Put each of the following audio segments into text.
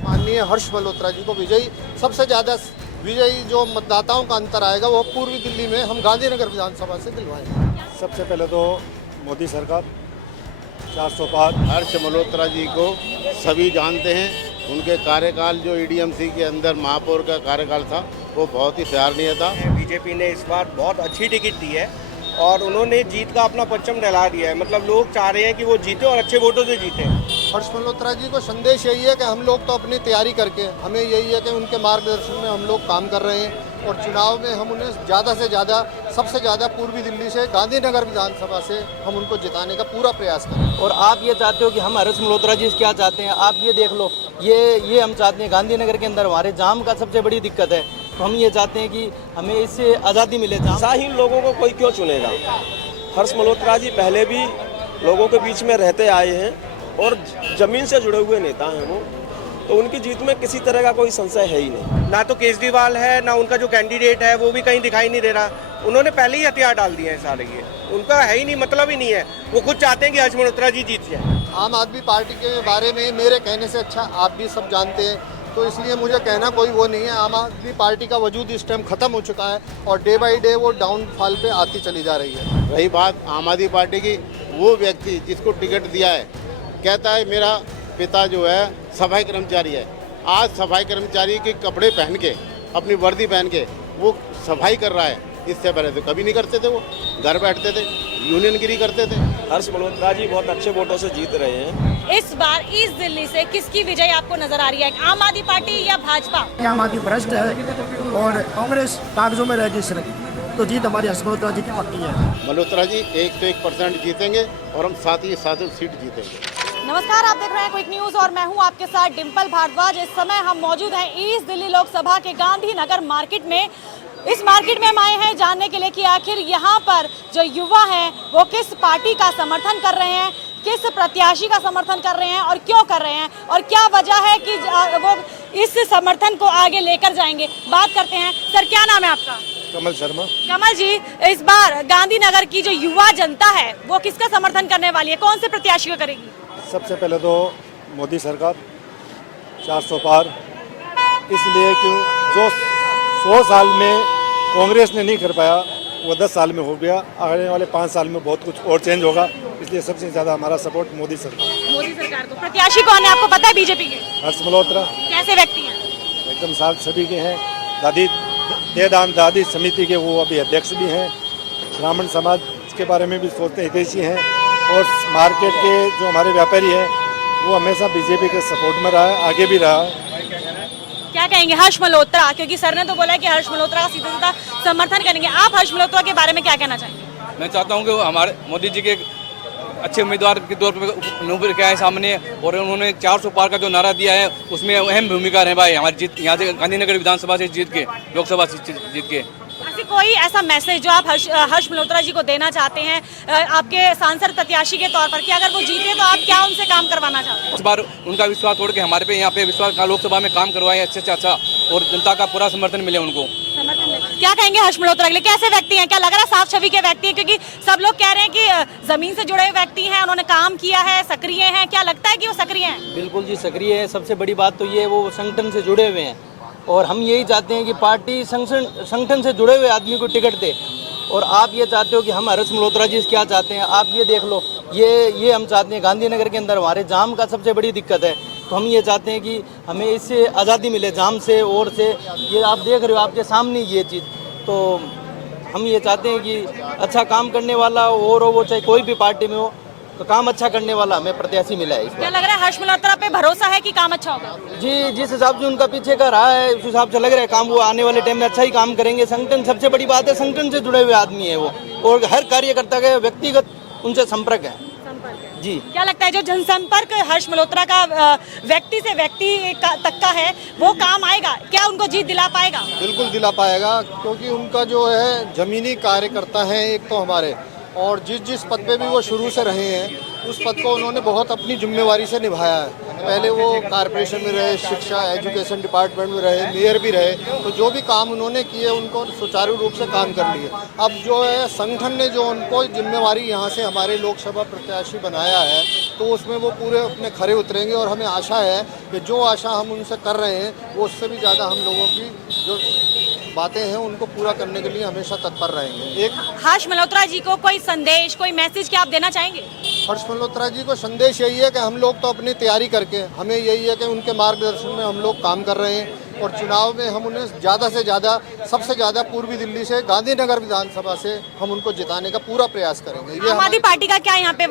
माननीय हर्ष मल्होत्रा जी को सबसे ज़्यादा विजयी जो मतदाताओं का अंतर आएगा वो पूर्वी दिल्ली में हम गांधीनगर विधानसभा से दिलवाएंगे। सबसे पहले तो मोदी सरकार 400 पार। हर्ष मल्होत्रा जी को सभी जानते हैं, उनके कार्यकाल जो ईडीएमसी के अंदर महापौर का कार्यकाल था वो बहुत ही सराहनीय था। बीजेपी ने इस बार बहुत अच्छी टिकट दी है और उन्होंने जीत का अपना परचम लहरा दिया है। मतलब लोग चाह रहे हैं कि वो जीते और अच्छे वोटों से जीते। हर्ष मल्होत्रा जी को संदेश यही है कि हम लोग तो अपनी तैयारी करके, हमें यही है कि उनके मार्गदर्शन में हम लोग काम कर रहे हैं और चुनाव में हम उन्हें ज़्यादा से ज़्यादा, सबसे ज़्यादा पूर्वी दिल्ली से, गांधीनगर विधानसभा से हम उनको जिताने का पूरा प्रयास करें। और आप ये चाहते हो कि हम हर्ष मल्होत्रा जी क्या चाहते हैं, आप ये देख लो, ये हम चाहते हैं। गांधीनगर के अंदर हमारे जाम का सबसे बड़ी दिक्कत है, तो हम ये चाहते हैं कि हमें इससे आज़ादी मिले। शाहीन लोगों को कोई क्यों चुनेगा? हर्ष मल्होत्रा जी पहले भी लोगों के बीच में रहते आए हैं और जमीन से जुड़े हुए नेता हैं वो, तो उनकी जीत में किसी तरह का कोई संशय है ही नहीं। ना तो केजरीवाल है, ना उनका जो कैंडिडेट है वो भी कहीं दिखाई नहीं दे रहा। उन्होंने पहले ही हथियार डाल दिए हैं सारे, ये उनका है ही नहीं, मतलब ही नहीं है। वो खुद चाहते हैं कि हर्ष मल्होत्रा जी जीत जाए। आम आदमी पार्टी के बारे में मेरे कहने से अच्छा आप भी सब जानते हैं, तो इसलिए मुझे कहना कोई वो नहीं है। आम आदमी पार्टी का वजूद इस टाइम ख़त्म हो चुका है और डे बाई डे वो डाउनफॉल पे आती चली जा रही है। रही बात आम आदमी पार्टी की, वो व्यक्ति जिसको टिकट दिया है कहता है मेरा पिता जो है सफाई कर्मचारी है। आज सफाई कर्मचारी के कपड़े पहन के, अपनी वर्दी पहन के वो सफाई कर रहा है। इससे पहले तो कभी नहीं करते थे, वो घर बैठते थे, यूनियनगिरी करते थे। हर्ष मल्होत्रा जी बहुत अच्छे वोटों से जीत रहे हैं। इस बार ईस्ट दिल्ली से किसकी विजय आपको नजर आ रही है, आम आदमी पार्टी या भाजपा? आम आदमी भ्रष्ट है और कांग्रेस कागजों में रजिस्टर है, तो जीत हमारी हर्ष मल्होत्रा जी की पक्की है। मल्होत्रा जी 101% जीतेंगे और हम साथ ही सीट जीतेंगे। नमस्कार, आप देख रहे हैं क्विक न्यूज और मैं हूं आपके साथ डिम्पल भारद्वाज। इस समय हम मौजूद हैं ईस्ट दिल्ली लोकसभा के गांधीनगर मार्केट में। इस मार्केट में हम आए हैं जानने के लिए कि आखिर यहाँ पर जो युवा हैं वो किस पार्टी का समर्थन कर रहे हैं, किस प्रत्याशी का समर्थन कर रहे हैं और क्यों कर रहे हैं, और क्या वजह है कि वो इस समर्थन को आगे लेकर जाएंगे। बात करते हैं। सर, क्या नाम है आपका? कमल शर्मा। कमल जी, इस बार गांधीनगर की जो युवा जनता है वो किसका समर्थन करने वाली है, कौन से प्रत्याशी को करेगी? सबसे पहले तो मोदी सरकार 400 पार, इसलिए कि जो 100 साल में कांग्रेस ने नहीं कर पाया वो 10 साल में हो गया। आने वाले 5 साल में बहुत कुछ और चेंज होगा, इसलिए सबसे ज़्यादा हमारा सपोर्ट मोदी सरकार। मोदी सरकार को। प्रत्याशी कौन है आपको पता है बीजेपी के? हर्ष मल्होत्रा। कैसे व्यक्ति हैं? एकदम साथ सभी के हैं। देदान दादी समिति के वो अभी अध्यक्ष भी हैं। ब्राह्मण समाज के बारे में भी सोचते हितैषी हैं और मार्केट के जो हमारे व्यापारी हैं वो हमेशा बीजेपी के सपोर्ट में रहा है, आगे भी रहा है। क्या कहेंगे हर्ष मल्होत्रा, क्योंकि सर ने तो बोला है कि हर्ष मल्होत्रा का सीधा सीधा समर्थन करेंगे, आप हर्ष मल्होत्रा के बारे में क्या कहना चाहेंगे? मैं चाहता हूं कि हमारे मोदी जी के अच्छे उम्मीदवार के तौर पर उभर के आए सामने, और उन्होंने 400 पार का जो नारा दिया है उसमें अहम भूमिका निभाई हमारी जीत, यहाँ से गांधीनगर विधानसभा से जीत के, लोकसभा से जीत के। कोई ऐसा मैसेज जो आप हर्ष मल्होत्रा जी को देना चाहते हैं आपके सांसद प्रत्याशी के तौर पर, कि अगर वो जीते तो आप क्या उनसे काम करवाना चाहते हैं? इस बार उनका विश्वास छोड़ के हमारे पे यहाँ पे विश्वास का लोकसभा में काम करवाएं अच्छे से अच्छा, और जनता का पूरा समर्थन मिले उनको। क्या कहेंगे हर्ष मल्होत्रा के लिए, कैसे व्यक्ति हैं? क्या लग रहा है साफ छवि के व्यक्ति हैं? क्योंकि सब लोग कह रहे हैं कि जमीन से जुड़े हुए व्यक्ति हैं, उन्होंने काम किया है, सक्रिय हैं। क्या लगता है कि वो सक्रिय हैं? बिल्कुल जी, सक्रिय है। सबसे बड़ी बात तो ये वो संगठन से जुड़े हुए हैं, और हम यही चाहते हैं कि पार्टी संगठन से जुड़े हुए आदमी को टिकट दे। और आप ये चाहते हो कि हम हर्ष मल्होत्रा जी क्या चाहते हैं, आप ये देख लो, ये हम चाहते हैं। गांधीनगर के अंदर हमारे जाम का सबसे बड़ी दिक्कत है, तो हम ये चाहते हैं कि हमें इससे आज़ादी मिले, जाम से और से। ये आप देख रहे हो आपके सामने ये चीज़, तो हम ये चाहते हैं कि अच्छा काम करने वाला और वो चाहे कोई भी पार्टी में हो, तो काम अच्छा करने वाला हमें प्रत्याशी मिला है। क्या लग रहा है हर्ष मल्होत्रा पे भरोसा है कि काम अच्छा होगा? जी, जिस हिसाब से उनका पीछे का रहा है उस हिसाब से लग रहा है काम वो आने वाले टाइम में अच्छा ही काम करेंगे। संगठन सबसे बड़ी बात है, संगठन से जुड़े हुए आदमी है वो, और हर कार्यकर्ता का व्यक्तिगत उनसे संपर्क है जी। क्या लगता है जो जनसंपर्क हर्ष मल्होत्रा का व्यक्ति से व्यक्ति तक का है वो काम आएगा, क्या उनको जीत दिला पाएगा? बिल्कुल दिला पाएगा, क्योंकि उनका जो है जमीनी कार्यकर्ता है एक तो हमारे, और जिस पद पे भी वो शुरू से रहे हैं उस पद को उन्होंने बहुत अपनी जिम्मेवारी से निभाया है। पहले वो कारपोरेशन में रहे, शिक्षा एजुकेशन डिपार्टमेंट में रहे, मेयर भी रहे, तो जो भी काम उन्होंने किए उनको सुचारू रूप से काम कर लिए। अब जो है संगठन ने जो उनको जिम्मेवारी यहाँ से हमारे लोकसभा प्रत्याशी बनाया है, तो उसमें वो पूरे अपने खरे उतरेंगे और हमें आशा है कि जो आशा हम उनसे कर रहे हैं वो उससे भी ज़्यादा हम लोगों की जो बातें हैं उनको पूरा करने के लिए हमेशा तत्पर रहेंगे। एक हर्ष मल्होत्रा जी को कोई संदेश, कोई मैसेज क्या आप देना चाहेंगे? हर्ष मल्होत्रा जी को संदेश यही है कि हम लोग तो अपनी तैयारी करके, हमें यही है कि उनके मार्गदर्शन में हम लोग काम कर रहे हैं और चुनाव में हम उन्हें ज़्यादा से ज़्यादा, सबसे ज़्यादा पूर्वी दिल्ली से, गांधीनगर विधानसभा से हम उनको जिताने का पूरा प्रयास करेंगे। ये आम आदमी पार्टी का क्या यहाँ पे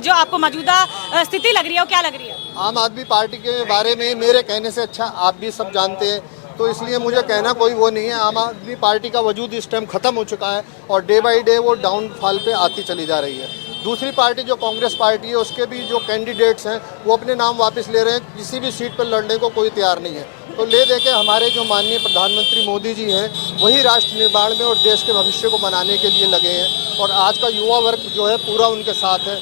जो आपको मौजूदा स्थिति लग रही है वो क्या लग रही है? आम आदमी पार्टी के बारे में मेरे कहने से अच्छा आप भी सब जानते हैं, तो इसलिए मुझे कहना कोई वो नहीं है। आम आदमी पार्टी का वजूद इस टाइम खत्म हो चुका है और डे बाई डे वो डाउनफॉल पे आती चली जा रही है। दूसरी पार्टी जो कांग्रेस पार्टी है उसके भी जो कैंडिडेट्स हैं वो अपने नाम वापस ले रहे हैं, किसी भी सीट पर लड़ने को कोई तैयार नहीं है। तो ले दे के हमारे जो माननीय प्रधानमंत्री मोदी जी हैं वही राष्ट्र निर्माण में और देश के भविष्य को बनाने के लिए लगे हैं और आज का युवा वर्ग जो है पूरा उनके साथ है।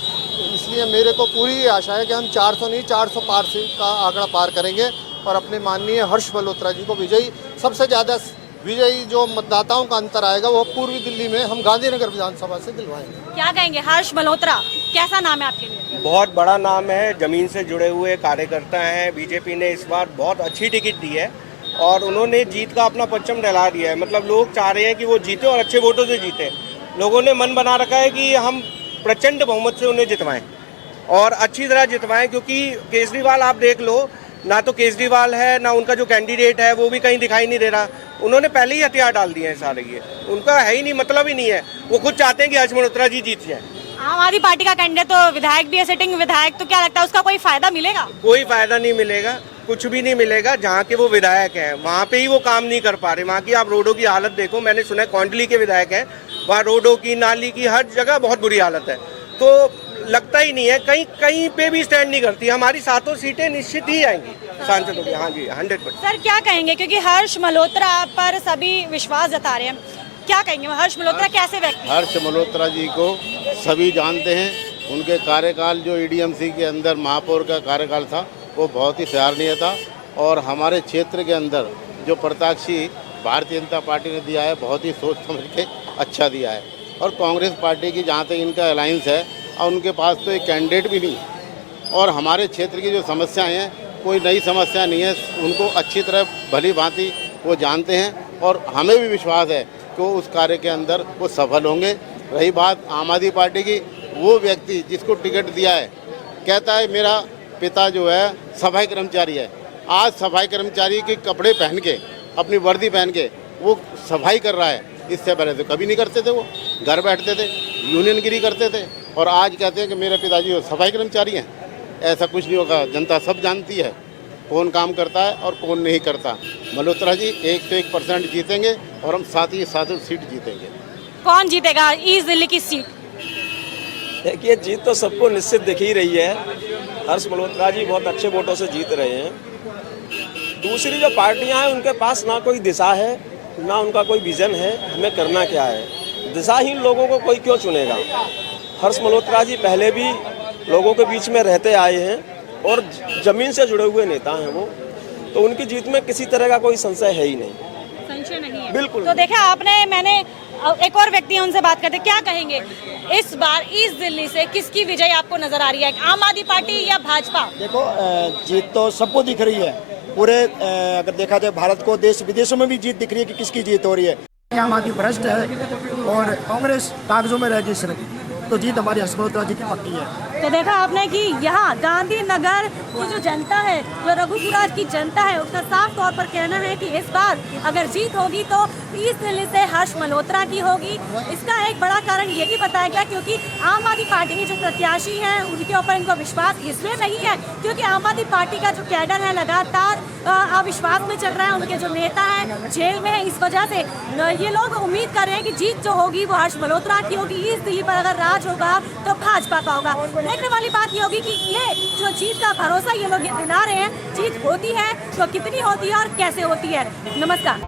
इसलिए मेरे को पूरी आशा है कि हम 400 नहीं 400 पार से का आंकड़ा पार करेंगे और अपने माननीय हर्ष मल्होत्रा जी को विजयी, सबसे ज़्यादा विजयी जो मतदाताओं का अंतर आएगा वो पूर्वी दिल्ली में हम गांधीनगर विधानसभा से दिलवाएंगे। क्या कहेंगे हर्ष मल्होत्रा, कैसा नाम है आपके लिए? बहुत बड़ा नाम है, जमीन से जुड़े हुए कार्यकर्ता हैं। बीजेपी ने इस बार बहुत अच्छी टिकट दी है और उन्होंने जीत का अपना परचम डला दिया है। मतलब लोग चाह रहे हैं कि वो जीते और अच्छे वोटों से जीते। लोगों ने मन बना रखा है कि हम प्रचंड बहुमत से उन्हें जितवाएं और अच्छी तरह जितवाएं, क्योंकि केजरीवाल आप देख लो, ना तो केजरीवाल है ना उनका जो कैंडिडेट है वो भी कहीं दिखाई नहीं दे रहा। उन्होंने पहले ही हथियार डाल दिए हैं सारे, ये उनका है ही नहीं, मतलब ही नहीं है। वो खुद चाहते हैं कि हर्ष मल्होत्रा जी जीत जाए। आम आदमी पार्टी का कैंडिडेट तो विधायक भी है, सिटिंग विधायक, तो क्या लगता है उसका कोई फायदा मिलेगा? कोई फायदा नहीं मिलेगा, कुछ भी नहीं मिलेगा। जहाँ के वो विधायक हैं वहाँ पे ही वो काम नहीं कर पा रहे। वहाँ की आप रोडों की हालत देखो, मैंने सुना है कौंडली के विधायक हैं, वहाँ रोडों की, नाली की, हर जगह बहुत बुरी हालत है। तो लगता ही नहीं है, कहीं पे भी स्टैंड नहीं करती। हमारी 7 सीटें निश्चित ही आएंगी सांसदों की। हाँ जी, 100%। सर क्या कहेंगे, क्योंकि हर्ष मल्होत्रा पर सभी विश्वास जता रहे हैं, क्या कहेंगे हर्ष मल्होत्रा कैसे व्यक्ति? हर्ष मल्होत्रा जी को सभी जानते हैं। उनके कार्यकाल जो ईडीएमसी के अंदर महापौर का कार्यकाल था वो बहुत ही सराहनीय था और हमारे क्षेत्र के अंदर जो प्रत्याशी भारतीय जनता पार्टी ने दिया है बहुत ही सोच समझ के अच्छा दिया है। और कांग्रेस पार्टी की जहाँ तक इनका अलायंस है और उनके पास तो एक कैंडिडेट भी नहीं है और हमारे क्षेत्र की जो समस्याएं हैं कोई नई समस्या नहीं है, उनको अच्छी तरह भली भांति वो जानते हैं और हमें भी विश्वास है कि वो उस कार्य के अंदर वो सफल होंगे। रही बात आम आदमी पार्टी की, वो व्यक्ति जिसको टिकट दिया है कहता है मेरा पिता जो है सफाई कर्मचारी है। आज सफाई कर्मचारी के कपड़े पहन के, अपनी वर्दी पहन के वो सफाई कर रहा है। इससे पहले तो कभी नहीं करते थे, वो घर बैठते थे, यूनियनगिरी करते थे और आज कहते हैं कि मेरे पिताजी सफाई कर्मचारी हैं। ऐसा कुछ नहीं होगा, जनता सब जानती है कौन काम करता है और कौन नहीं करता। मल्होत्रा जी 101% जीतेंगे और हम साथ ही साथ सीट जीतेंगे। कौन जीतेगा ईस्ट दिल्ली की सीट? देखिए, जीत तो सबको निश्चित दिख ही रही है। हर्ष मल्होत्रा जी बहुत अच्छे वोटों से जीत रहे हैं। दूसरी जो पार्टियां हैं उनके पास ना कोई दिशा है ना उनका कोई विजन है, हमें करना क्या है। दिशाहीन लोगों को कोई क्यों चुनेगा? हर्ष मल्होत्रा जी पहले भी लोगों के बीच में रहते आए हैं और जमीन से जुड़े हुए नेता हैं वो, तो उनकी जीत में किसी तरह का कोई संशय है ही नहीं। संशय नहीं है, बिल्कुल। तो देखा आपने, मैंने एक और व्यक्ति है उनसे बात करते, क्या कहेंगे इस बार ईस्ट दिल्ली से किसकी विजय आपको नजर आ रही है, आम आदमी पार्टी या भाजपा? देखो जीत तो सबको दिख रही है, पूरे अगर देखा जाए भारत को देश विदेशों में भी जीत दिख रही है कि किसकी जीत हो रही है। आम आदमी भ्रष्ट है और कांग्रेस कागजों में रजिस्टर है, तो जीत हमारी हर्ष मल्होत्रा जी की पक्की है। तो देखा आपने कि यहाँ गांधीनगर की जो जनता है, जो रघुपुरा की जनता है, उसका साफ तौर पर कहना है कि इस बार अगर जीत होगी तो ईस्ट दिल्ली से हर्ष मल्होत्रा की होगी। इसका एक बड़ा कारण ये भी बताया गया क्योंकि आम आदमी पार्टी के जो प्रत्याशी हैं उनके ऊपर इनको विश्वास इसलिए नहीं है क्योंकि आम आदमी पार्टी का जो कैडर है लगातार अविश्वास में चल रहा है, उनके जो नेता हैं जेल में है। इस वजह से ये लोग उम्मीद कर रहे हैं कि जीत जो होगी वो हर्ष मल्होत्रा की होगी। ईस्ट दिल्ली पर अगर राज होगा तो भाजपा का होगा। देखने वाली बात ये होगी कि ये जो जीत का भरोसा ये लोग दिला रहे हैं, जीत होती है तो कितनी होती है और कैसे होती है। नमस्कार।